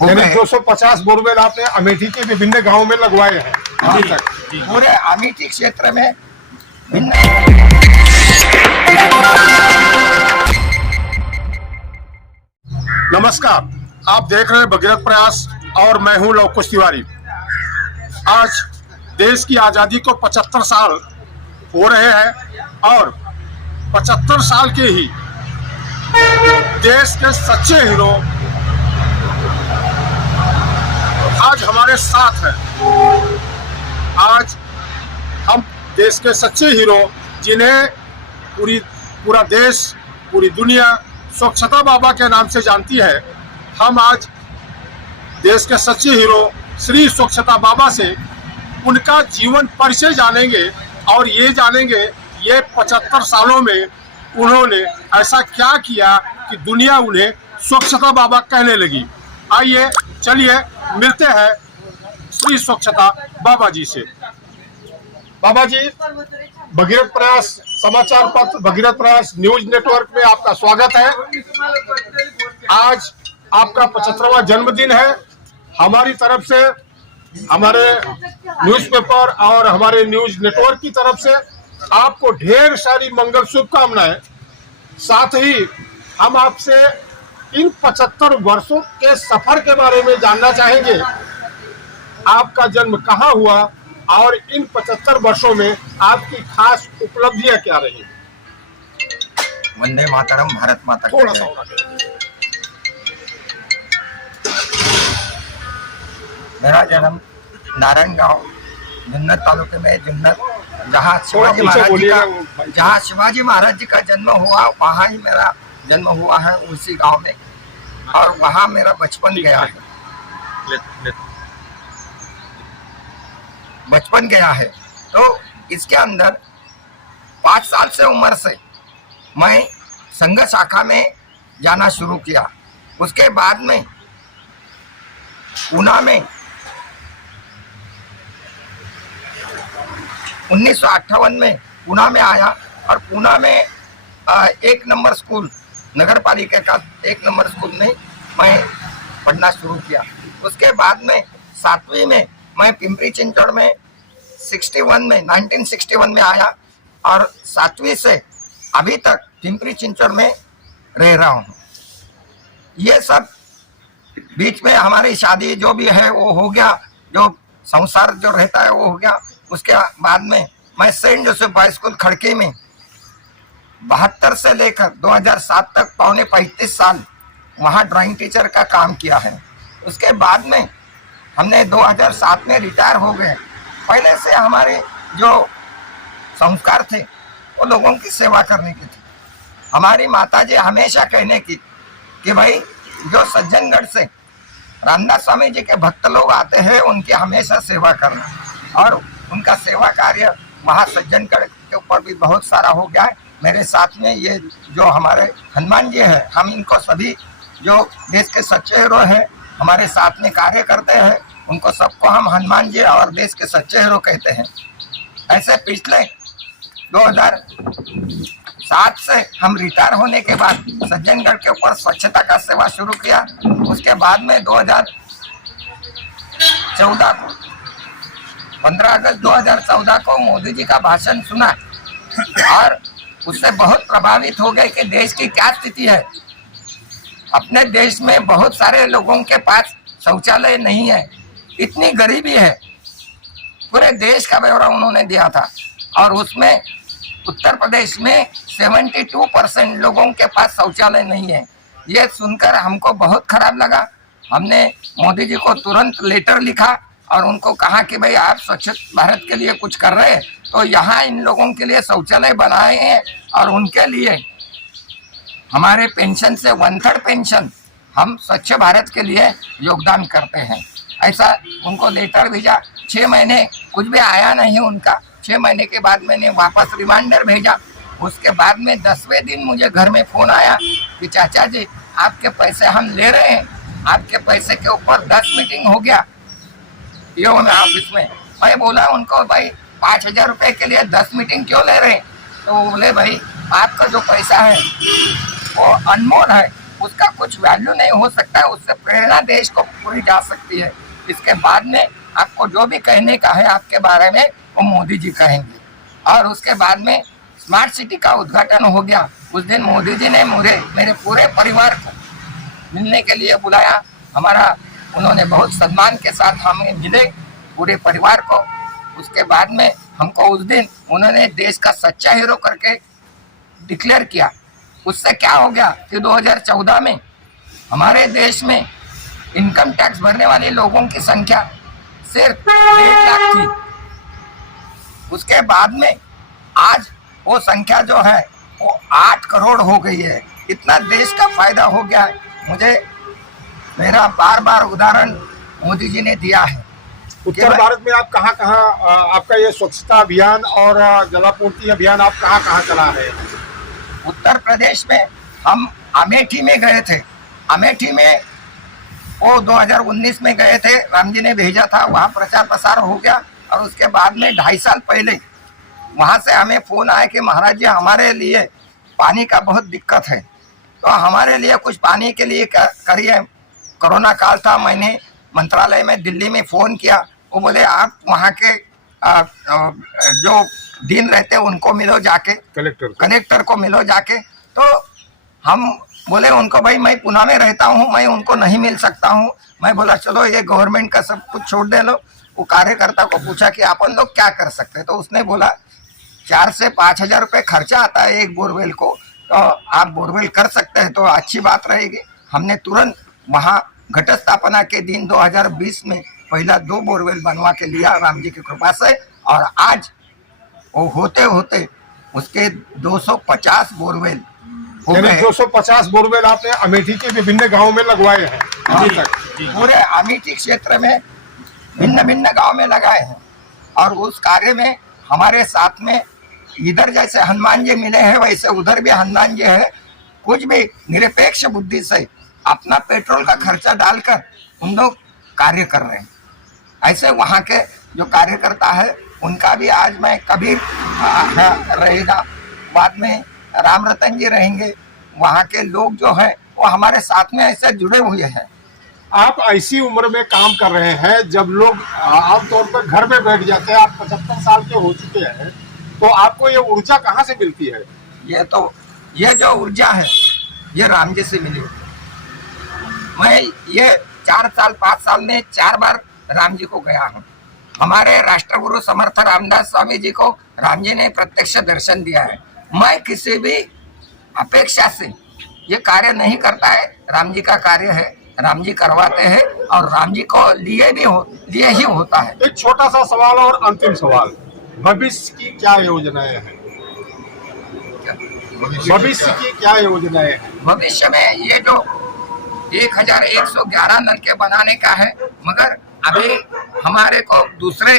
यानी 250 बोरवेल आपने अमेठी के विभिन्न गांवों में लगवाए हैं अभी तक। पूरे अमेठी क्षेत्र में भिन्न। नमस्कार, आप देख रहे हैं भगीरथ प्रयास और मैं हूं लव कुश तिवारी। आज देश की आजादी को 75 साल हो रहे हैं और 75 साल के ही देश के सच्चे हीरो आज हमारे साथ हैं। आज हम देश के सच्चे हीरो जिन्हें पूरा देश, पूरी दुनिया स्वच्छता बाबा के नाम से जानती है, हम आज देश के सच्चे हीरो श्री स्वच्छता बाबा से उनका जीवन परिचय जानेंगे और ये जानेंगे ये 75 सालों में उन्होंने ऐसा क्या किया कि दुनिया उन्हें स्वच्छता बाबा कहने लगी। आइए चलिए मिलते हैं श्री स्वच्छता बाबा जी से। बाबा जी, भगीरथ प्रयास समाचार पत्र, भगीरथ प्रयास न्यूज नेटवर्क में आपका स्वागत है। आज आपका 75वां जन्मदिन है। हमारी तरफ से, हमारे न्यूज़पेपर और हमारे न्यूज नेटवर्क की तरफ से आपको ढेर सारी मंगल शुभकामनाएं। साथ ही हम आपसे इन 75 वर्षों के सफर के बारे में जानना चाहेंगे। आपका जन्म कहाँ हुआ और इन 75 वर्षों में आपकी खास उपलब्धियां क्या रही? वंदे मातरम, भारत माता की थोड़ा जय। सा मेरा जन्म नारायण गांव जन्नत तालुके में जन्नत, जहाँ थोड़ा शिवाजी पीछे महाराज जी बोलिएगा का जहाँ शिवाजी महाराज जी का जन्म हुआ, वहाँ ही मेरा जन्म हुआ है, उसी गांव में। और वहाँ मेरा बचपन गया है। बचपन गया है तो इसके अंदर 5 साल से उम्र से मैं संघ शाखा में जाना शुरू किया। उसके बाद में पूना में 1958 में पूना में आया और पूना में 1 नंबर स्कूल, नगर पालिका का 1 नंबर स्कूल में मैं पढ़ना शुरू किया। उसके बाद में 7वीं में मैं पिंपरी चिंचवड़ में 1961 में आया और 7वीं से अभी तक पिंपरी चिंचवड़ में रह रहा हूँ। ये सब बीच में हमारी शादी जो भी है वो हो गया, जो संसार जो रहता है वो हो गया। उसके बाद में मैं सेंट जोसेफ हाई स्कूल खड़की में 72 से लेकर 2007 तक पौने 35 साल वहाँ ड्राइंग टीचर का काम किया है। उसके बाद में हमने 2007 में रिटायर हो गए। पहले से हमारे जो संस्कार थे वो लोगों की सेवा करने की थी। हमारी माता जी हमेशा कहने की कि भाई जो सज्जनगढ़ से रामदास स्वामी जी के भक्त लोग आते हैं उनकी हमेशा सेवा करना, और उनका सेवा कार्य वहाँ सज्जनगढ़ के ऊपर भी बहुत सारा हो गया है। मेरे साथ में ये जो हमारे हनुमान जी हैं, हम इनको सभी जो देश के सच्चे हीरो हैं हमारे साथ में कार्य करते हैं, उनको सबको हम हनुमान जी और देश के सच्चे हीरो कहते हैं। ऐसे पिछले 2007 से हम रिटायर होने के बाद सज्जनगढ़ के ऊपर स्वच्छता का सेवा शुरू किया। उसके बाद में 2014 को 15 अगस्त 2014 को मोदी जी का भाषण सुना और उससे बहुत प्रभावित हो गए कि देश की क्या स्थिति है। अपने देश में बहुत सारे लोगों के पास शौचालय नहीं है, इतनी गरीबी है। पूरे देश का ब्यौरा उन्होंने दिया था और उसमें उत्तर प्रदेश में 72% लोगों के पास शौचालय नहीं है। ये सुनकर हमको बहुत खराब लगा। हमने मोदी जी को तुरंत लेटर लिखा और उनको कहा कि भाई आप स्वच्छ भारत के लिए कुछ कर रहे हैं तो यहाँ इन लोगों के लिए शौचालय बनाए हैं और उनके लिए हमारे पेंशन से 1/3 पेंशन हम स्वच्छ भारत के लिए योगदान करते हैं। ऐसा उनको लेटर भेजा। 6 महीने कुछ भी आया नहीं उनका। 6 महीने के बाद मैंने वापस रिमाइंडर भेजा। उसके बाद में 10वें दिन मुझे घर में फ़ोन आया कि चाचा जी आपके पैसे हम ले रहे हैं, आपके पैसे के ऊपर 10 मीटिंग हो गया यो में ऑफिस में। मैं बोला उनको भाई 5000 रुपये के लिए 10 मीटिंग क्यों ले रहे हैं? तो वो बोले भाई आपका जो पैसा है वो अनमोल है, उसका कुछ वैल्यू नहीं हो सकता है, उससे प्रेरणा देश को पूरी जा सकती है। इसके बाद में आपको जो भी कहने का है आपके बारे में वो मोदी जी कहेंगे। और उसके बाद में स्मार्ट सिटी का उद्घाटन हो गया। उस दिन मोदी जी ने मेरे पूरे परिवार को मिलने के लिए बुलाया। उन्होंने बहुत सम्मान के साथ हमें मिले, पूरे परिवार को। उसके बाद में हमको उस दिन उन्होंने देश का सच्चा हीरो करके डिक्लेयर किया। उससे क्या हो गया कि 2014 में हमारे देश में इनकम टैक्स भरने वाले लोगों की संख्या सिर्फ 1 लाख थी। उसके बाद में आज वो संख्या जो है वो 8 करोड़ हो गई है। इतना देश का फायदा हो गया है। मुझे मेरा बार उदाहरण मोदी जी ने दिया है। उत्तर भारत में आप कहाँ आपका ये स्वच्छता अभियान और जलापूर्ति अभियान आप कहाँ चला रहे हैं? उत्तर प्रदेश में हम अमेठी में गए थे। अमेठी में वो 2019 में गए थे, राम जी ने भेजा था, वहाँ प्रचार प्रसार हो गया। और उसके बाद में 2.5 साल पहले वहाँ से हमें फ़ोन आया कि महाराज जी हमारे लिए पानी का बहुत दिक्कत है, तो हमारे लिए कुछ पानी के लिए करिए। कोरोना काल था, मैंने मंत्रालय में दिल्ली में फ़ोन किया। वो बोले आप वहाँ के जो डीन रहते उनको मिलो जाके, कलेक्टर को मिलो जाके। तो हम बोले उनको, भाई मैं पुणे में रहता हूँ, मैं उनको नहीं मिल सकता हूँ। मैं बोला चलो ये गवर्नमेंट का सब कुछ छोड़ दे लो। वो कार्यकर्ता को पूछा कि अपन लोग क्या कर सकते हैं, तो उसने बोला 4 से 5 हज़ार रुपये खर्चा आता है एक बोरवेल को, तो आप बोरवेल कर सकते हैं तो अच्छी बात रहेगी। हमने तुरंत वहाँ घट स्थापना के दिन 2020 में पहला 2 बोरवेल बनवा के लिया राम जी की कृपा से। और आज वो होते होते उसके 250 बोरवेल हो गए। 250 बोरवेल आपने अमेठी के विभिन्न गांवों में लगवाए हैं अभी तक? पूरे अमेठी क्षेत्र में भिन्न गांव में लगाए हैं। और उस कार्य में हमारे साथ में इधर जैसे हनुमान जी मिले हैं वैसे उधर भी हनुमान जी है। कुछ भी निरपेक्ष बुद्धि से अपना पेट्रोल का खर्चा डालकर उन लोग कार्य कर रहे हैं। ऐसे वहाँ के जो कार्यकर्ता है उनका भी आज मैं कबीर रहेगा, बाद में राम रतन जी रहेंगे। वहाँ के लोग जो है वो हमारे साथ में ऐसे जुड़े हुए हैं। आप ऐसी उम्र में काम कर रहे हैं जब लोग आमतौर पर घर में बैठ जाते हैं। आप 75 साल के हो चुके हैं, तो आपको ये ऊर्जा कहाँ से मिलती है? ये जो ऊर्जा है ये राम जी से मिली। मैं ये 4 साल 5 साल में 4 बार राम जी को गया हूँ। हमारे राष्ट्रगुरु समर्थ रामदास स्वामी जी को राम जी ने प्रत्यक्ष दर्शन दिया है। मैं किसी भी अपेक्षा से ये कार्य नहीं करता है, राम जी का कार्य है, राम जी करवाते हैं और राम जी को लिए ही होता है। एक छोटा सा सवाल और अंतिम सवाल, भविष्य की क्या योजनाएं हैं? भविष्य की क्या योजनाएं हैं? भविष्य में ये जो 1111 नलके बनाने का है, मगर अभी हमारे को दूसरे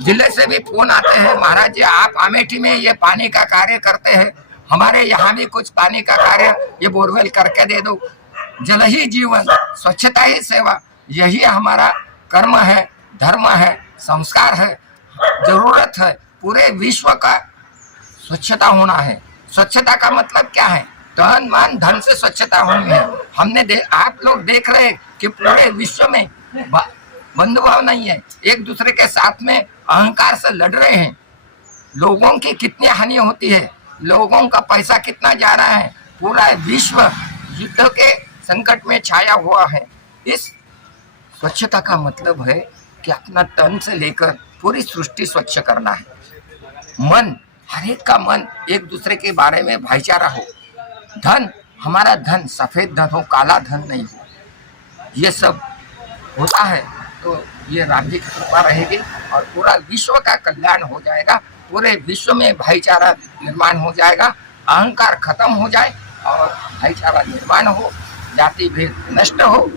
जिले से भी फोन आते हैं, महाराज जी आप अमेठी में ये पानी का कार्य करते हैं, हमारे यहाँ भी कुछ पानी का कार्य ये बोरवेल करके दे दो। जल ही जीवन, स्वच्छता ही सेवा, यही हमारा कर्म है, धर्म है, संस्कार है, जरूरत है। पूरे विश्व का स्वच्छता होना है। स्वच्छता का मतलब क्या है? तन मन धन से स्वच्छता होनी है। आप लोग देख रहे हैं कि पूरे विश्व में बंधुभाव नहीं है, एक दूसरे के साथ में अहंकार से लड़ रहे हैं। लोगों की कितनी हानि होती है, लोगों का पैसा कितना जा रहा है, पूरा विश्व युद्ध के संकट में छाया हुआ है। इस स्वच्छता का मतलब है कि अपना तन से लेकर पूरी सृष्टि स्वच्छ करना है। मन, हर एक का मन एक दूसरे के बारे में भाईचारा हो। धन, हमारा धन सफेद धन हो, काला धन नहीं हो। ये सब होता है तो ये राम जी की कृपा रहेगी और पूरा विश्व का कल्याण हो जाएगा। पूरे विश्व में भाईचारा निर्माण हो जाएगा, अहंकार खत्म हो जाए और भाईचारा निर्माण हो, जाति भेद नष्ट हो।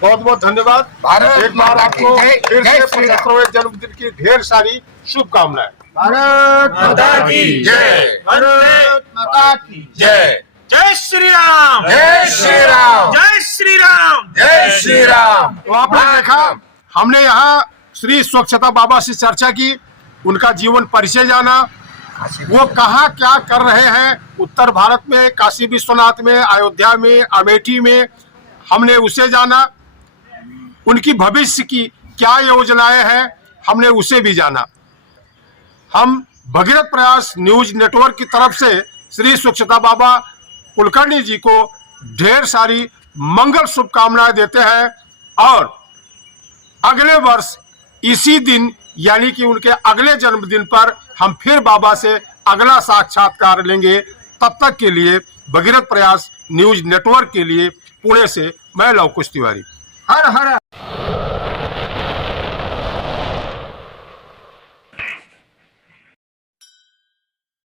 बहुत बहुत धन्यवाद। भारत एक बार आपको फिर से 75वें जन्मदिन की ढेर सारी शुभकामनाएं। भारत माता की जय, भारत माता की जय। जय श्री राम, जय श्री राम, जय श्री राम, जय श्री राम। तो आपने देखा, हमने यहाँ श्री स्वच्छता बाबा से चर्चा की, उनका जीवन परिचय जाना, वो कहाँ क्या कर रहे हैं, उत्तर भारत में, काशी विश्वनाथ में, अयोध्या में, अमेठी में, हमने उसे जाना। उनकी भविष्य की क्या योजनाएं हैं, हमने उसे भी जाना। हम भगीरथ प्रयास न्यूज नेटवर्क की तरफ से श्री स्वच्छता बाबा कुलकर्णी जी को ढेर सारी मंगल शुभकामनाएं देते हैं और अगले वर्ष इसी दिन यानी कि उनके अगले जन्मदिन पर हम फिर बाबा से अगला साक्षात्कार लेंगे। तब तक के लिए भगीरथ प्रयास न्यूज नेटवर्क के लिए पुणे से मैं लव कुश तिवारी। हर हर